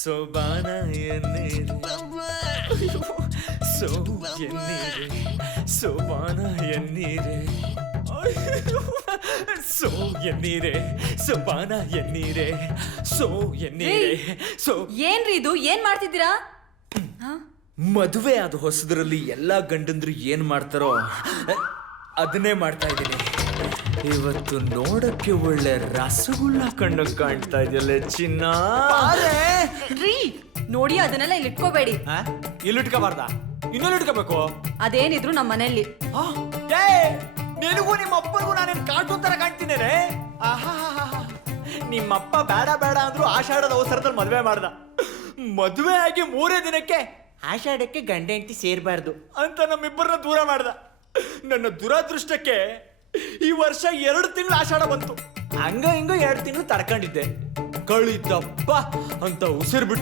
ಸೋಬಾನ ಎನ್ನೀರೆ ಸೋ ಎನ್ನೀರೆ ಸೋಬಾನ ಎನ್ನೀರೆ ಸೋ ಎನ್ನೀರೆ ಸೋಬಾನ ಎನ್ನೀರೆ ಸೋ ಎನ್ನೀರೆ ಸೋ. ಏನ್ರಿ ಇದು? ಏನ್ ಮಾಡ್ತಿದ್ದೀರಾ? ಮದುವೆ ಆದ ಹೊಸದ್ರಲ್ಲಿ ಎಲ್ಲಾ ಗಂಡಂದ್ರು ಏನ್ ಮಾಡ್ತಾರೋ ಅದನ್ನೇ ಮಾಡ್ತಾ ಇದ್ದೀನಿ. ಇವತ್ತು ನೋಡಕ್ಕೆ ಒಳ್ಳೆ ರಸಗುಲ್ಲ ಕಣ್ಣು ಕಾಣ್ತಾ ಇದೆಯಲ್ಲ ಚಿನ್ನ. ರೀ ನೋಡಿ, ಅದನ್ನೆಲ್ಲ ಇಲ್ಲಿ ಇಟ್ಕೋಬೇಡಿ. ಇಲ್ಲಿ ಇಟ್ಕೋಬಾರ್ದ? ಇನ್ನೊಂದು ಇಟ್ಕೋಬೇಕು. ಅದೇನಿದ್ರು ನಮ್ಮ ಮನೆಯಲ್ಲಿ. ನಿನಗೂ ನಿಮ್ಮ ಅಪ್ಪನಿಗೂ ನಾನೇನ್ ಕಾರ್ಟೂನ್ ತರ ಕಾಣ್ತೀನೇನೆ. ನಿಮ್ಮಪ್ಪ ಬೇಡ ಬೇಡ ಅಂದ್ರು ಆಷಾಢದ ಅವಸರದಲ್ಲಿ ಮದ್ವೆ ಮಾಡ್ದ. ಮದುವೆ ಆಗಿ 3 ದಿನಕ್ಕೆ ಆಷಾಢಕ್ಕೆ ಗಂಡ ಹೆಂಡತಿ ಸೇರ್ಬಾರ್ದು ಅಂತ ನಮ್ಮಿಬ್ಬರನ್ನ ದೂರ ಮಾಡ್ದ. ನನ್ನ ದುರಾದೃಷ್ಟಕ್ಕೆ ಈ ವರ್ಷ 2 ತಿಂಗಳು ಆಷಾಢ ಬಂತು. ಹಂಗ ಹಿಂಗ 2 ತಿಂಗಳು ತಡ್ಕೊಂಡಿದ್ದೆ. ಕಳಿತಪ್ಪ ಅಂತ ಉಸಿರು ಬಿಟ್ಟು